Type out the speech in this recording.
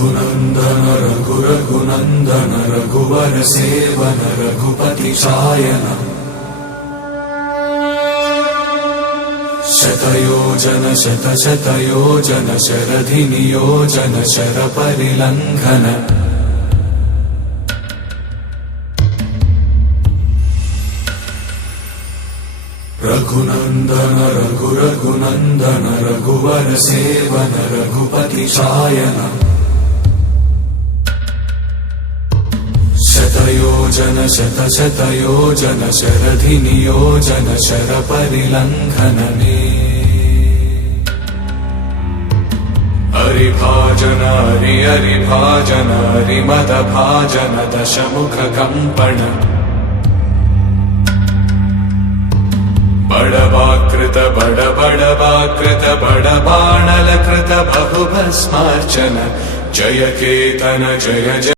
रघुनन्दन रघुरघुनन्दन रघुवर seven Raghupati Shayan शतयोजन शतशतयोजन शरधि नियोजन sir परिलंघन Raghunandan रघुरघुनन्दन रघुवर seven Raghupati Shayan शतयोजन शतशतयोजन शरधि नियोजन sir परिलंघनने हरिभाजन हरिभाजन हरिमद भाजन दशमुख कंपन बड़वाकृत बड़वाकृत बड़बाणलकृत बहुभस्मार्चन जय केतन जय जय